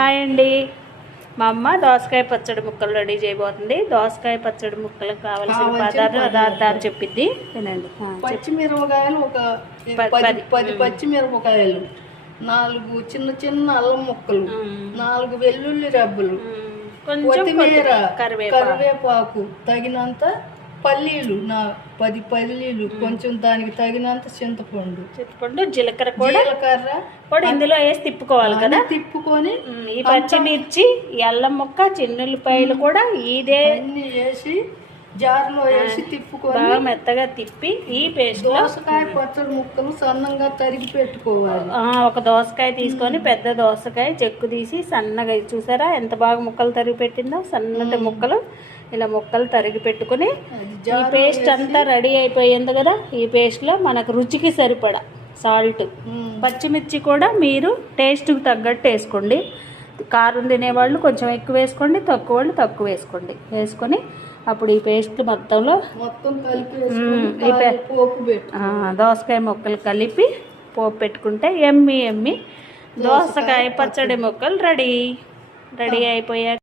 Hi అండి. మా అమ్మ దోసకాయ పచ్చడి ముక్కలు రెడీ చేయబోతుంది. దోసకాయ పచ్చడి ముక్కలకు కావాల్సిన పదార్థాలు చెప్పిద్ది, వినండి. పచ్చిమిరపకాయలు ఒక 10 పచ్చిమిరపకాయలు, 4 చిన్న చిన్న అల్లం ముక్కలు, 4 వెల్లుల్లి రెబ్బలు, కొత్తిమీర, కరివేపాకు, తగినంత పల్లీలు, 10 పల్లీలు, కొంచెం దానికి తగినంత చింతపండు, జీలకర్ర ఇందులో వేసి తిప్పుకోవాలి కదా. తిప్పుకొని ఈ పచ్చిమిర్చి, అల్లం ముక్క, చిన్నులపాయలు కూడా ఇదే అన్ని వేసి జార్లో వేసి తిప్పుకొని బాగా మెత్తగా తిప్పి ఈ పేస్ట్ దోసకాయ పచ్చడి ముక్కలు సన్నంగా తరిగి పెట్టుకోవాలి. ఒక దోసకాయ తీసుకొని పెద్ద దోసకాయ చెక్కు తీసి సన్నగా, చూసారా ఎంత బాగా ముక్కలు తరిగి పెట్టిందో. సన్నటి ముక్కలు ఇలా ముక్కలు తరిగి పెట్టుకుని ఈ పేస్ట్ అంతా రెడీ అయిపోయింది కదా. ఈ పేస్ట్లో మనకు రుచికి సరిపడా సాల్ట్, పచ్చిమిర్చి కూడా మీరు టేస్ట్కి తగ్గట్టు వేసుకోండి. కారం తినేవాళ్ళు కొంచెం ఎక్కువ వేసుకోండి, తక్కువ వాళ్ళు తక్కువ వేసుకోండి. వేసుకొని అప్పుడు ఈ పేస్ట్ మొత్తం దోసకాయ ముక్కలు కలిపి పోపు పెట్టుకుంటే ఎమ్మి దోసకాయ పచ్చడి ముక్కలు రెడీ అయిపోయాక